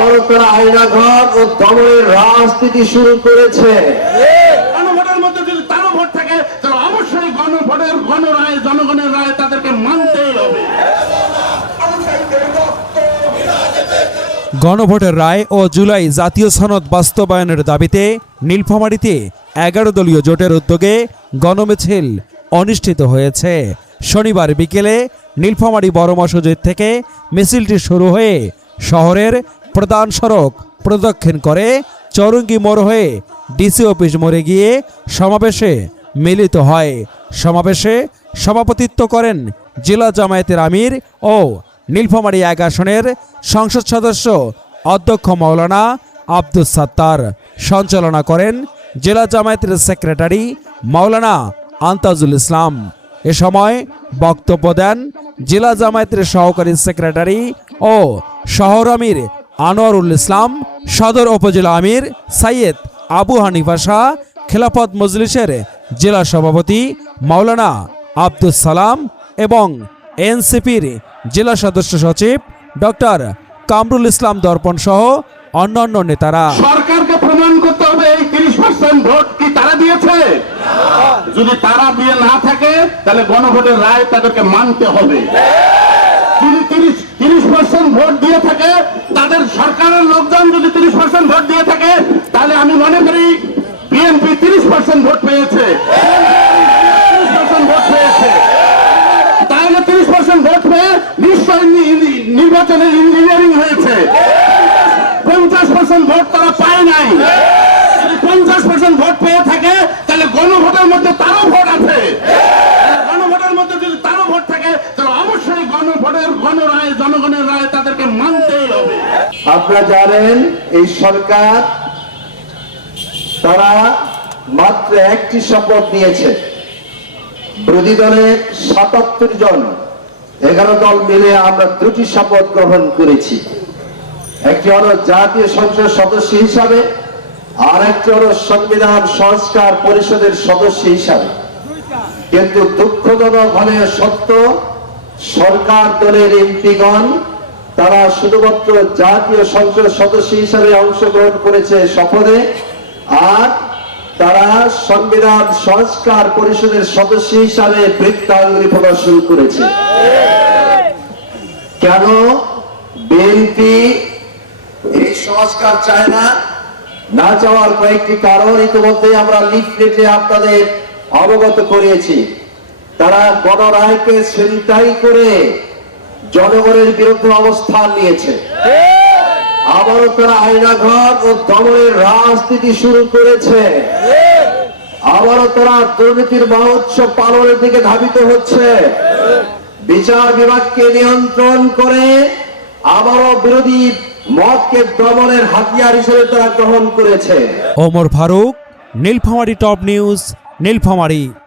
আবারও তারা আয়নাঘর ও দমনের রাজনীতি শুরু করেছে। গণভোটের মধ্যে যদি তারও ভোট থাকে তাহলে অবশ্যই গণভোটের গণরায় জনগণের রায় তাদেরকে মানতেই হবে। গণভোটের রায় ও জুলাই জাতীয় সনদ বাস্তবায়নের দাবিতে নীলফামারীতে 11 দলীয় জোটের উদ্যোগে গণমিছিল অনুষ্ঠিত হয়েছে। শনিবার বিকেলে নীলফামারী বড় মসজিদ থেকে মিছিলটি শুরু হয়ে শহরের প্রধান সড়ক প্রদক্ষিণ করে চৌরঙ্গি মোড় হয়ে ডিসি অফিস মোড়ে গিয়ে সমাবেশে মিলিত হয়। সমাবেশে সভাপতিত্ব করেন জেলা জামায়াতের আমির ও নীলফামারী 1 আসনের সংসদ সদস্য অধ্যক্ষ মাওলানা আব্দুস সাত্তার। সঞ্চালনা করেন জেলা জামায়াতের সেক্রেটারি মাওলানা আন্তাজুল ইসলাম। এ সময় বক্তব্য দেন জেলা জামায়াতের সহকারী সেক্রেটারি ও শহর আমির আনোয়ারুল ইসলাম, সদর উপজেলা আমির সাইয়েদ আবু হানিফা শাহ, খেলাফত মজলিসের জেলা সভাপতি মাওলানা আব্দুস সালাম এবং এনসিপির জেলা সদস্য সচিব ডক্টর কামরুল ইসলাম দর্পণ সহ অন্যান্য নেতারা। সরকারকে প্রমাণ করতে হবে এই 30% ভোট কি তারা দিয়েছে। যদি তারা দিয়ে না থাকে তাহলে গণভোটের রায় তাদেরকে মানতে হবে। যদি 30% ভোট দিয়ে থাকে, তাদের সরকারের লোকজন যদি 30% ভোট দিয়ে থাকে, তাহলে আমি মনে করি বিএনপি 30% ভোট পেয়েছে, 30% ভোট পেয়েছে। তাহলে 30% ভোট পেয়ে নিশ্চয়ই নির্বাচনের ইঞ্জিনিয়ারিং হয়েছে। 50% ভোট তারা পায় নাই। যদি 50% ভোট পেয়ে থাকে তাহলে গণভোটের মধ্যে তারও ভোট আছে। গণভোটের মধ্যে যদি তারও ভোট থাকে তাহলে অবশ্যই গণভোটের গণরায় জনগণের রায় তাদেরকে মানতেই হবে। আপনারা জানেন এই সরকার তারা মাত্র একটি শপথ নিয়েছে। বিরোধী দলের 77 জন 11 দল মিলে আমরা 2টি শপথ গ্রহণ করেছি। একটি হলো জাতীয় সংসদ সদস্য হিসাবে, আর একটি হলো সংবিধান সংস্কার পরিষদের সদস্য হিসাবে। কিন্তু দুঃখজনক হলে সত্য, সরকার দলের এমপিগণ তারা শুধুমাত্র জাতীয় সংসদ সদস্য হিসাবে অংশগ্রহণ করেছে শপথে, আর তারা সংবিধান সংস্কার পরিষদের সদস্য হিসাবে বৃত্তাঙ্গুলি প্রদর্শন করেছে। কেন বিএনপি এই সংস্কার চায় না? না চাওয়ার কয়েকটি কারণ ইতিমধ্যে আমরা লিফলেটে আপনাদের অবগত করিয়েছি। তারা গণরায়কে ছিনতাই করে জনগণের বিরুদ্ধে অবস্থান নিয়েছে। আবারও তারা আয়নাঘর ও দমনের রাজনীতি শুরু করেছে। আবারও তারা দুর্নীতির মহোৎসব পালনের দিকে ধাবিত হচ্ছে। বিচার বিভাগকে নিয়ন্ত্রণ করে আবারও বিরোধী মতকে দমনের হাতিয়ার হিসেবে তারা গ্রহণ করেছে। Omar Faruk, Nilphamari top news, Nilphamari.